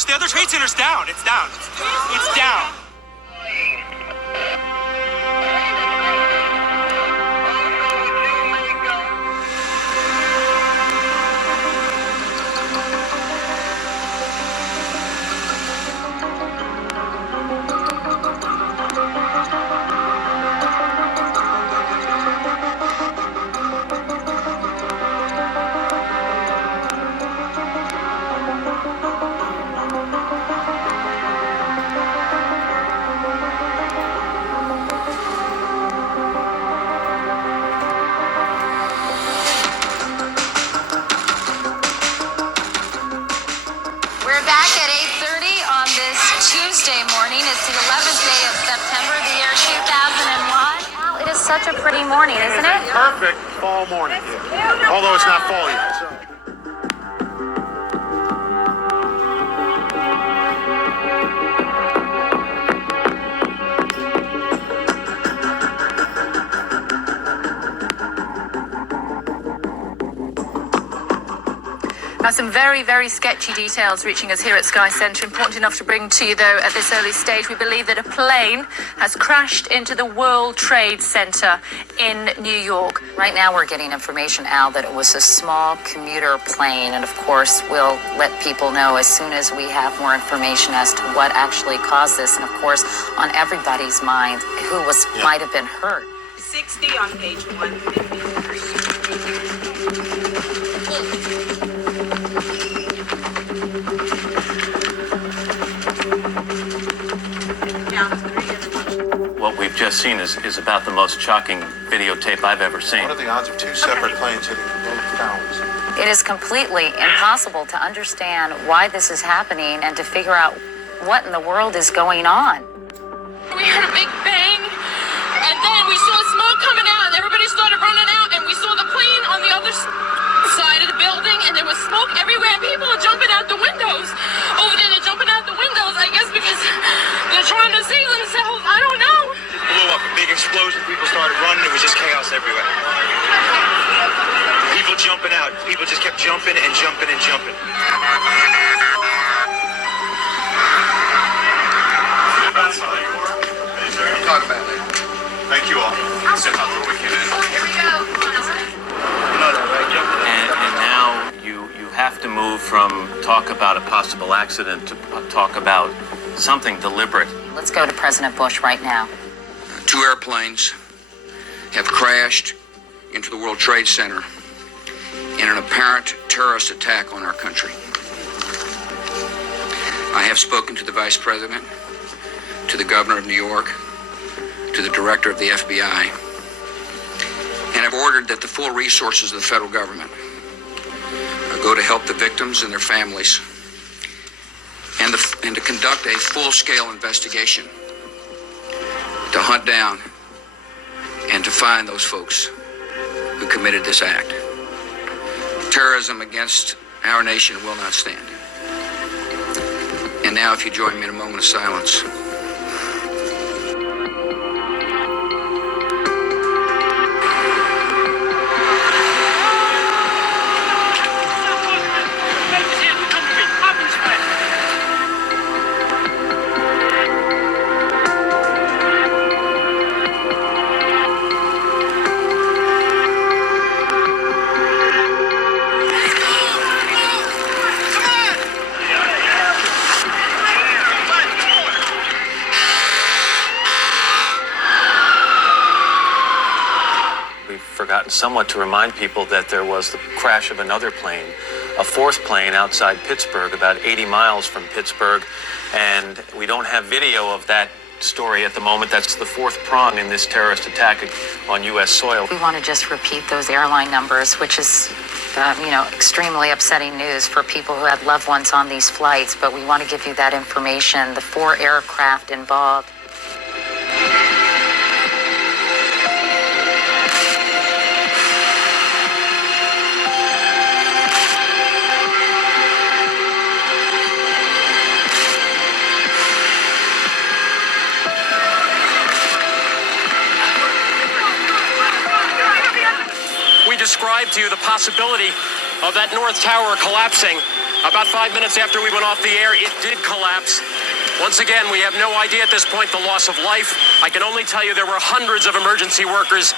crashed. The other trade center's down. It's down. It's down. Tuesday morning. It's the 11th day of September, the year 2001. Wow, it is such a pretty morning, isn't it? Perfect fall morning. Although it's not fall yet. So. Now, some very, very sketchy details reaching us here at Sky Centre. Important enough to bring to you, though, at this early stage. We believe that a plane has crashed into the World Trade Center in New York. Right now, we're getting information, Al, that it was a small commuter plane. And, of course, we'll let people know as soon as we have more information as to what actually caused this. And, of course, on everybody's mind, who might have been hurt. 60 on page 153. What we've just seen is about the most shocking videotape I've ever seen. What are the odds of two separate planes hitting both towers? It is completely impossible to understand why this is happening and to figure out what in the world is going on. We heard a big bang, and then we saw smoke coming out, and everybody started running out, and we saw the plane on the other side of the building, and there was smoke everywhere, and people are jumping out the windows. Over there, they're jumping out the windows, I guess because they're trying to save themselves. I don't know. It blew up, a big explosion. People started running. It was just chaos everywhere. People jumping out. People just kept jumping and jumping and jumping. Talk about it. Thank you all. Sit out the weekend. Here we go. And now you have to move from talk about a possible accident to talk about something deliberate. Let's go to President Bush right now. Two airplanes have crashed into the World Trade Center in an apparent terrorist attack on our country. I have spoken to the Vice President, to the Governor of New York, to the Director of the FBI, and have ordered that the full resources of the federal government go to help the victims and their families and to conduct a full-scale investigation to hunt down and to find those folks who committed this act. Terrorism against our nation will not stand. And now, if you join me in a moment of silence. Forgotten somewhat to remind people that there was the crash of another plane, a fourth plane outside Pittsburgh, about 80 miles from Pittsburgh, and we don't have video of that story at the moment. That's the fourth prong in this terrorist attack on U.S. soil. We want to just repeat those airline numbers, which is, extremely upsetting news for people who had loved ones on these flights, but we want to give you that information. The 4 aircraft involved. Described to you the possibility of that North Tower collapsing. About 5 minutes after we went off the air, it did collapse. Once again, we have no idea at this point the loss of life. I can only tell you there were hundreds of emergency workers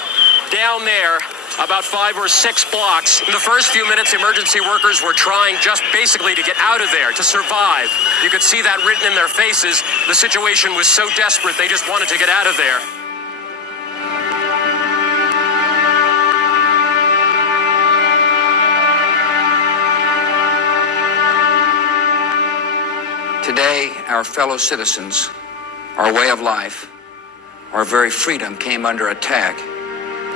down there, about 5 or 6 blocks. In the first few minutes, emergency workers were trying just basically to get out of there, to survive. You could see that written in their faces. The situation was so desperate, they just wanted to get out of there. Today, our fellow citizens, our way of life, our very freedom came under attack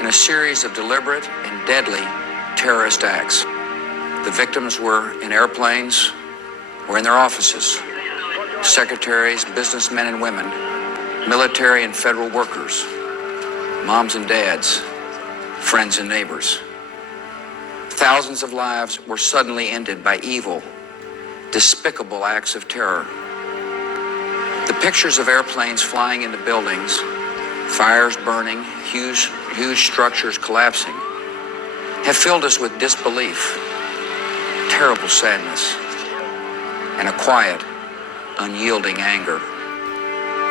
in a series of deliberate and deadly terrorist acts. The victims were in airplanes or in their offices. Secretaries, businessmen and women, military and federal workers, moms and dads, friends and neighbors. Thousands of lives were suddenly ended by evil, despicable acts of terror. The pictures of airplanes flying into buildings, fires burning, huge structures collapsing, have filled us with disbelief, terrible sadness, and a quiet, unyielding anger.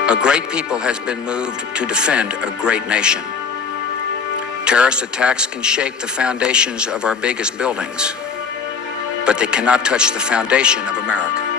A great people has been moved to defend a great nation. Terrorist attacks can shake the foundations of our biggest buildings, but they cannot touch the foundation of America.